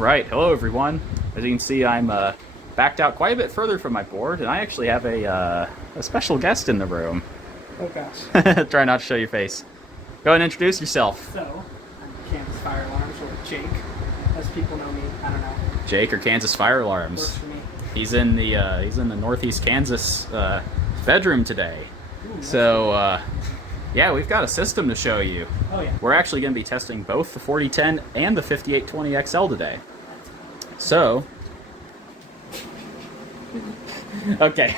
Alright, hello everyone. As you can see, I'm backed out quite a bit further from my board, and I actually have a special guest in the room. Oh gosh. Try not to show your face. Go ahead and introduce yourself. So, I'm Kansas Fire Alarms, or Jake, as people know me. I don't know. Jake or Kansas Fire Works Alarms. for me. He's in the Northeast Kansas bedroom today. Ooh, So yeah, we've got a system to show you. Oh yeah. We're actually going to be testing both the 4010 and the 5820 XL today. So, okay,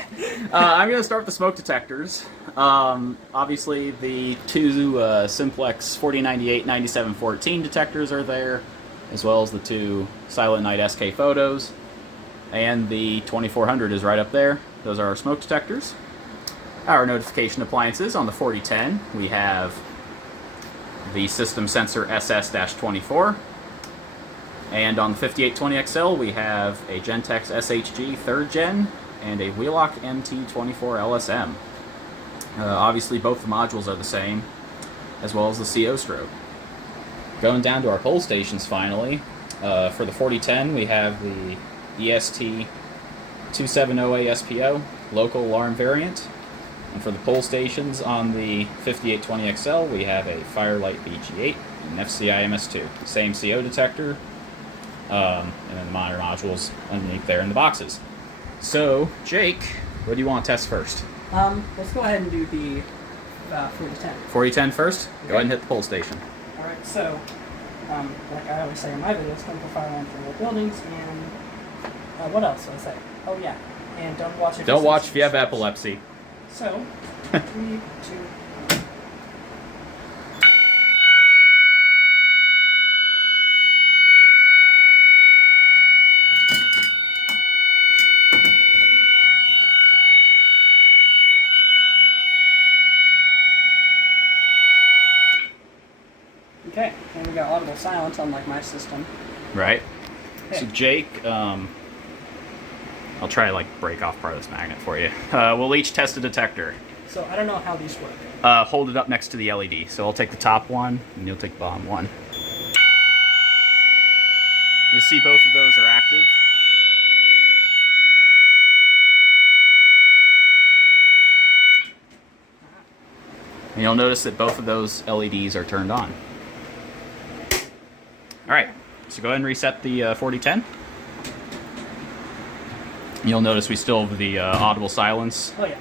I'm going to start with the smoke detectors. Obviously, the two Simplex 4098-9714 detectors are there, as well as the two Silent Night SK photos, and the 2400 is right up there. Those are our smoke detectors. Our notification appliances on the 4010, we have the System Sensor SS-24, and on the 5820XL we have a Gentex SHG 3rd Gen and a Wheelock MT24 LSM. Obviously both the modules are the same, as well as the CO strobe. Going down to our pole stations finally, for the 4010 we have the EST 270A SPO local alarm variant. And for the pole stations on the 5820XL, we have a Firelight BG8 and an FCI MS2. Same CO detector, and then the monitor modules underneath there in the boxes. So, Jake, what do you want to test first? Let's go ahead and do the 4010. 4010 first? Okay. Go ahead and hit the pole station. Alright, so, like I always say in my videos, come for fire alarms in real buildings, and what else do I say? Oh yeah, and don't watch it. Don't watch if you have epilepsy. So, 3, 2, 1. Okay, and we got audible silence unlike my system. Right. Okay. So Jake, I'll try to break off part of this magnet for you. We'll each test a detector. So I don't know how these work. Hold it up next to the LED. So I'll take the top one, and you'll take the bottom one. You see both of those are active. And you'll notice that both of those LEDs are turned on. Alright, so go ahead and reset the 4010. You'll notice we still have the audible silence. Oh yeah.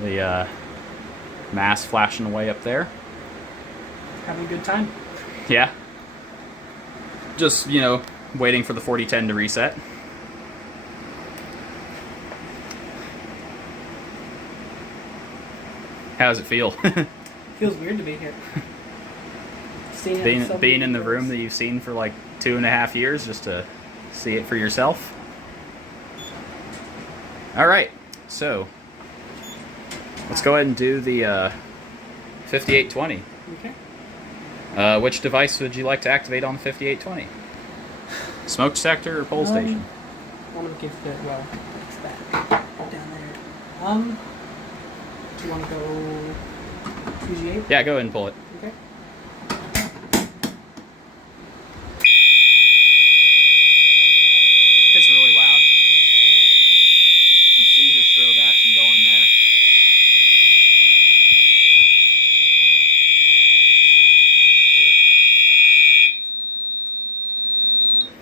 The mass flashing away up there. Having a good time. Yeah. Just, waiting for the 4010 to reset. How does it feel? Feels weird to be here. Being in the room that you've seen for 2.5 years just to see it for yourself. Alright, so let's go ahead and do the 5820. Okay. Which device would you like to activate on the 5820? Smoke detector or pole station? I'm gonna give it, well, it's that down there. Do you want to go BG8? Yeah, go ahead and pull it. Okay. It's really loud. Some Caesar strobe action going there.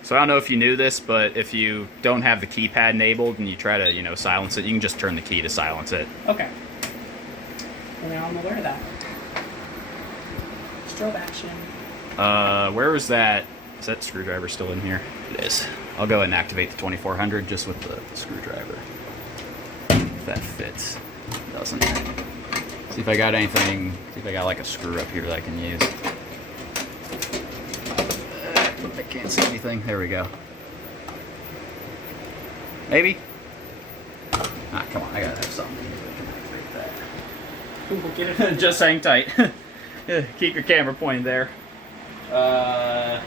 So I don't know if you knew this, but if you don't have the keypad enabled and you try to, silence it, you can just turn the key to silence it. Okay. Well, now I'm aware of that. Strobe action. Where was that? Is that screwdriver still in here? It is. I'll go ahead and activate the 2400 just with the screwdriver. If that fits. It doesn't. See if I got anything. See if I got a screw up here that I can use. I can't see anything. There we go. Maybe? Ah, come on. I gotta have something that can activate that. Ooh, we'll get it. Just hang tight. Keep your camera pointed there. I'm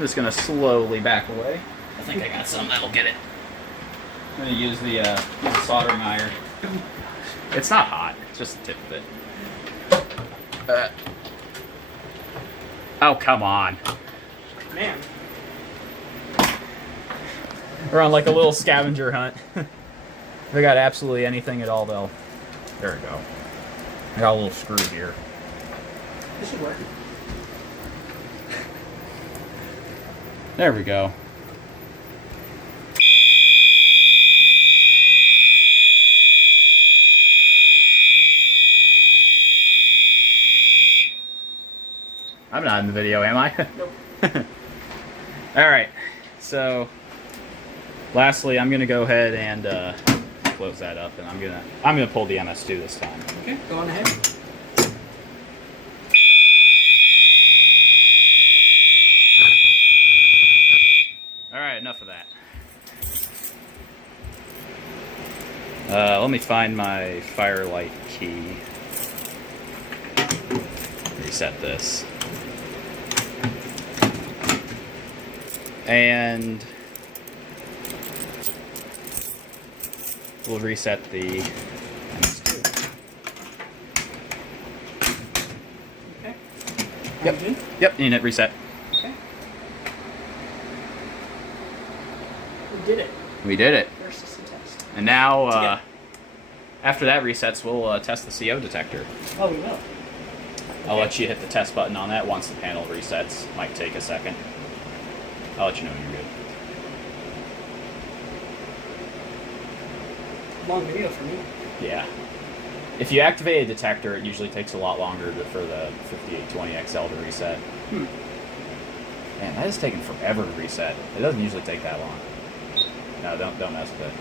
just gonna slowly back away. I think I got something that'll get it. I'm gonna use the soldering iron. It's not hot. It's just the tip of it. Oh, come on. Man. We're on like a little scavenger hunt. If they got absolutely anything at all, they'll... There we go. I got a little screw here. This should work. There we go. I'm not in the video, am I? Nope. Alright, so lastly I'm gonna go ahead and close that up, and I'm gonna pull the MS2 this time. Okay, go on ahead. Alright, enough of that. Let me find my Firelight key. Reset this. And we'll reset the MS2. Okay. Yep. Good? Yep, unit reset. Okay. We did it. We did it. First system test. And now, Together. after that resets, we'll test the CO detector. Oh, we will. I'll let you hit the test button on that once the panel resets. Might take a second. I'll let you know when you're good. Long video for me. Yeah. If you activate a detector, it usually takes a lot longer for the 5820XL to reset. Man, that has taken forever to reset. It doesn't usually take that long. No, don't mess with it.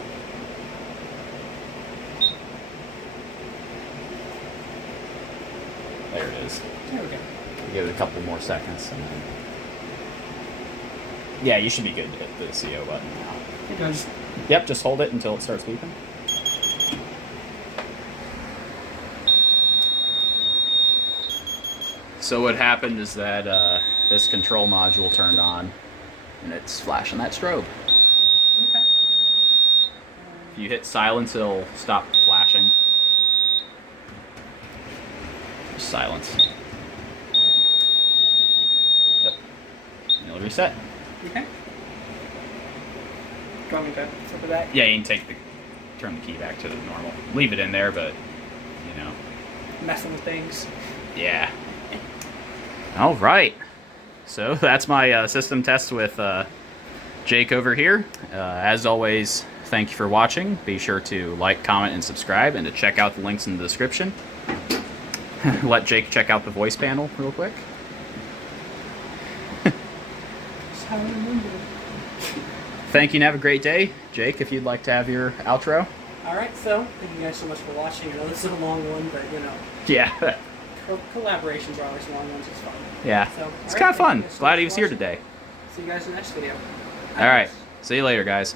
There it is. There we go. Give it a couple more seconds. And then... Yeah, you should be good to hit the CO button now. It does. Yep, just hold it until it starts beeping. So what happened is that this control module turned on, and it's flashing that strobe. Okay. If you hit silence, it'll stop flashing. Just silence. Yep. And it'll reset. Okay. Do you want me to flip it back? Yeah, you can turn the key back to the normal. Leave it in there, but, you know. Messing with things. Yeah. All right. So that's my system test with Jake over here. As always, thank you for watching. Be sure to like, comment, and subscribe, and to check out the links in the description. Let Jake check out the voice panel real quick. That's how I remember it. Thank you and have a great day. Jake, if you'd like to have your outro. Alright, so thank you guys so much for watching. I know this is a long one, but you know, Yeah. collaborations are always long ones. It's fun. Yeah. So, It's alright, kind of thank fun. you guys so Glad much he for was here watching. today. See you guys in the next video. All right. See you later, guys.